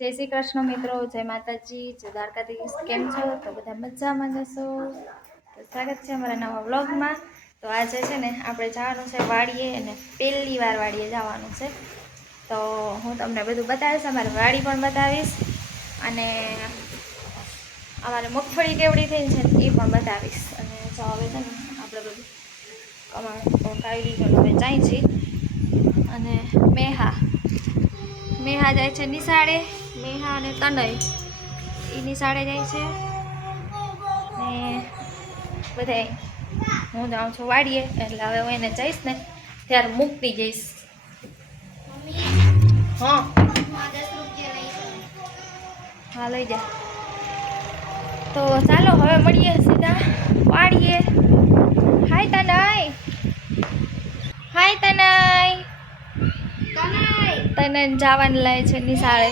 જય શ્રી કૃષ્ણ મિત્રો, જય માતાજી, જય દ્વારકાધીશ। કેમ છો? તો બધા મજામાં જશો। તો સ્વાગત છે અમારા નવા વ્લોગમાં। તો આજે છે ને આપણે જવાનું છે વાડીએ, અને પહેલી વાર વાડીએ જવાનું છે। તો હું તમને બધું બતાવીશ, અમારી વાડી પણ બતાવીશ, અને અમારે મગફળી કેવડી થઈ છે એ પણ બતાવીશ। અને જો હવે છે ને આપણે બધું અમારે કાઢી લીધું, હવે જાય છે। અને મેહા જાય છે નિશાળે, મેહા અને તનય એ નિશાળે જાય છે, ને બધાય હું જાઉં છું વાડીએ। એટલે હવે હું એને જઈશ ને ત્યારે મૂકતી જઈશ। હા હા, લઈ જા। તો ચાલો હવે મળીએ સીધા વાડીએ। હાય તનય, હાય તનય, તનય જવાનું લાય છે નિશાળે।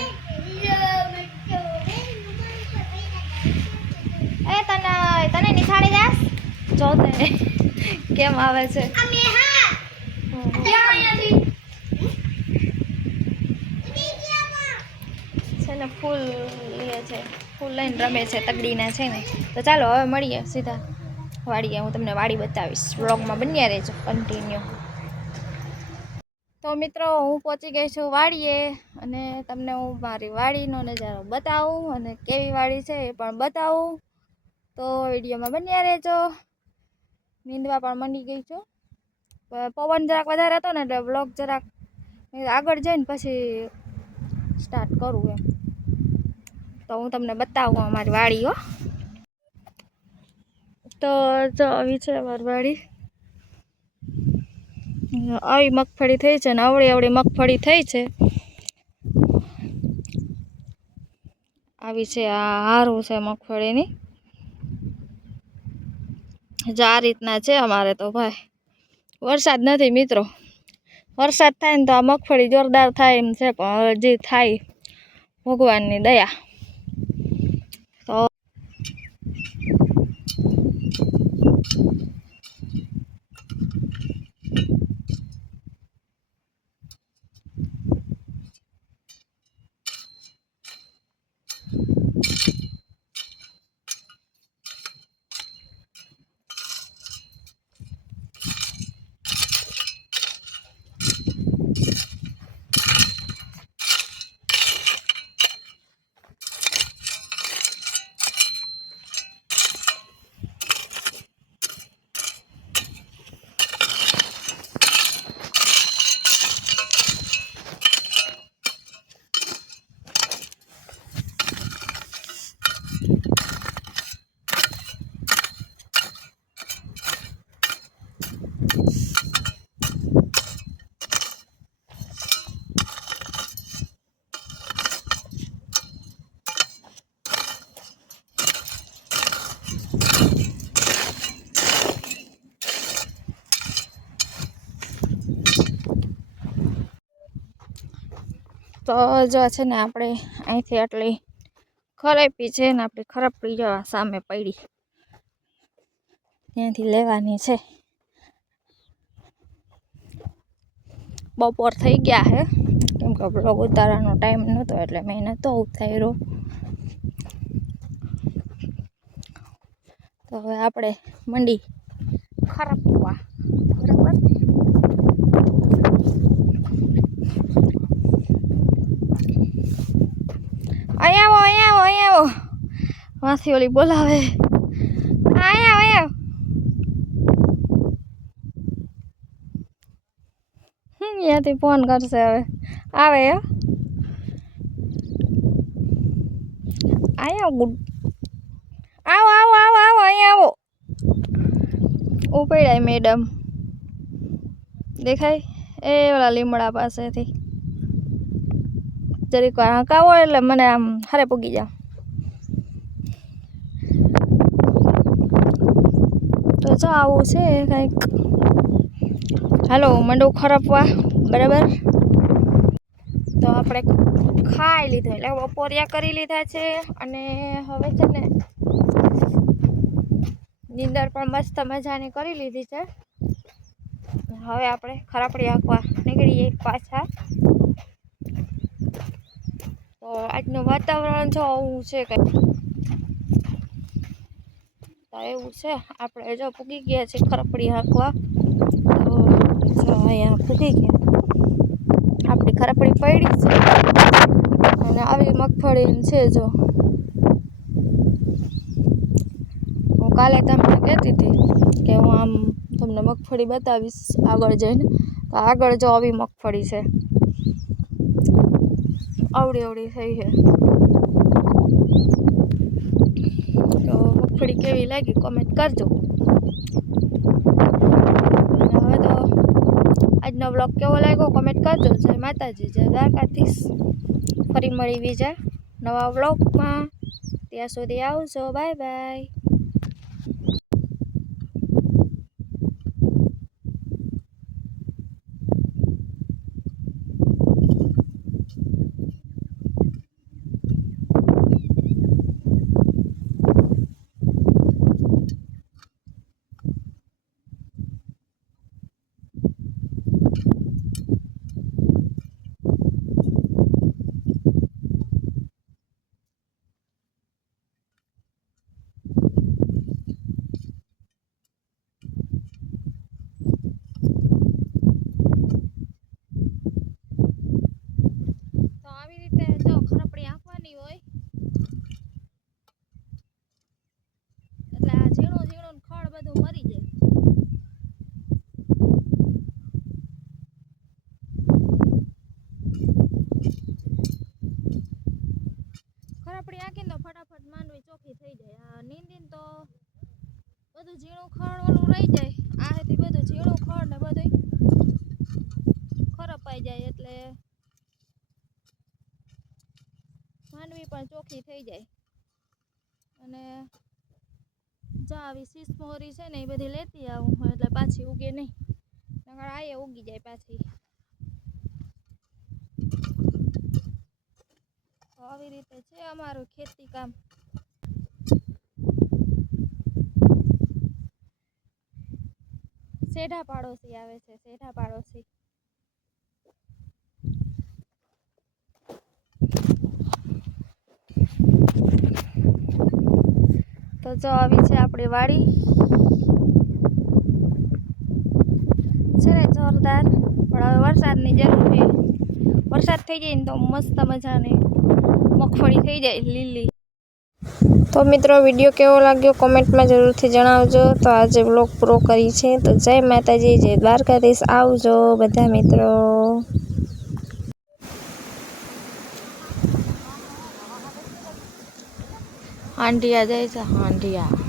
એ તનય, તને નિશાળે જાસ? જો તને કેમ આવે છે। છે ને ફૂલ લે છે, ફૂલ લઈને રમે છે, તગડીના છે ને। તો ચાલો હવે મળીએ સીધા વાડીએ, હું તમને વાડી બતાવીશ। વ્લોગમાં બન્યા રહેજો કન્ટિન્યુ। તો મિત્રો, હું પહોંચી ગઈ છું વાડીએ, અને તમને હું મારી વાડીનો નજારો બતાવું, અને કેવી વાડી છે એ પણ બતાવું। તો વિડીયોમાં બન્યા રહેજો। નીંદવા પણ મંડી ગઈ છું, પવન જરાક વધારે હતો ને એટલે વ્લોગ જરાક આગળ જઈને પછી સ્ટાર્ટ કરું એમ। તો હું તમને બતાવું અમારી વાડી હો। તો જો આવી છે અમારી વાડી। આવી મગફળી થઈ છે, ને અવળી અવળી મગફળી થઈ છે। આવી છે, આ હારું છે મગફળીની। જો આ રીતના છે અમારે તો ભાઈ। વરસાદ નથી મિત્રો, વરસાદ થાય ને તો આ મગફળી જોરદાર થાય એમ છે, પણ હવે જે થાય ભગવાનની દયા। તો જો છે ને આપણે અહીંથી આટલી ખરાપી છે ને, આપણી ખરાપી જવા સામે પડી, ત્યાંથી લેવાની છે। બપોર થઈ ગયા હે, કેમ કે બ્લોગ ઉતારવાનો ટાઈમ નહોતો એટલે મેં નહોતો ઉતાર્યો। તો હવે આપણે મંડી ખરાપવા, બરાબર। અહીંયા આવો, અહીંયા આવો, અહીંયા આવો, વાંથી ઓલી બોલાવે। અહીંયા આવો, ત્યાંથી ફોન કરશે હવે, આવે હે। અહીંયા ગુડ, આવો આવો આવો આવો, અહીંયા આવો। ઉપડ્યા મેડમ, દેખાય એ ઓલા લીમડા પાસેથી જરીક વાર હકાવો એટલે મને આમ હારે પૂગી જાવ। તો જો આવું છે કંઈક, હાલો મંડો ખરાપવા, બરાબર। તો આપણે ખાઈ લીધું, એટલે બપોરિયા કરી લીધા છે, અને હવે છે ને નીંદર પણ મસ્ત મજાની કરી લીધી છે। હવે આપણે ખરાપડી હાંકવા નીકળીએ પાછા। તો આજનું વાતાવરણ જો આવું છે કંઈક તો એવું છે. આપણે જો પૂગી ગયા છે ખરપડી હાંકવા, તો જો અહીંયા પૂગી ગયા. આપણી ખરપડી પડી છે અને આવી મગફળી છે. જો હું કાલે તમને કહેતી હતી કે હું આમ તમને મગફળી બતાવીશ આગળ જઈને, તો આગળ જો આવી મગફળી છે, આવડી આવડી થઈ છે. તો મગફળી કેવી લાગી કોમેન્ટ કરજો. હવે તો આજનો બ્લોગ કેવો લાગ્યો કોમેન્ટ કરજો. જય માતાજી, જય દ્વારકાધીશ. ફરી મળી બીજા નવા બ્લોગમાં. ત્યાં સુધી આવજો. Bye bye. તો આવી રીતે જો ખરપડી આંકવાની હોય એટલે આ ઝીણું ઝીણું ખડ બધું મરી જાય. ખરપડી આંકીને તો ફટાફટ માંડવી ચોખ્ખી થઈ જાય. આ નીંદીને તો બધું ઝીણું ખડ ઓલું રહી જાય. આ હેથી બધું ઝીણું ખડ ને બધું ખરપાઈ જાય એટલે માંડવી પણ ચોખ્ખી થઈ જાય. અને જા આવી શીશ મોહરી છે ને એ બધી લેતી આવું એટલે પાછી ઉગે નહીં, નકર આયે ઉગી જાય પાછી. તો આવી રીતે છે અમારું ખેતી કામ. સેઢા પાડોશી આવે છે, સેઢા પાડોશી. તો જો આવી છે આપણી વાડી છે ને જોરદાર. પણ હવે વરસાદની જરૂર છે. વરસાદ થઈ જાય ને તો મસ્ત મજાની મગફળી થઈ જાય લીલી. તો મિત્રો વિડીયો કેવો લાગ્યો કોમેન્ટમાં જરૂરથી જણાવજો. તો આજે વ્લોગ પૂરો કરી છે. તો જય માતાજી, જય દ્વારકાધીશ. આવજો બધા મિત્રો. હાંડિયા જાય છે, હાંડિયા.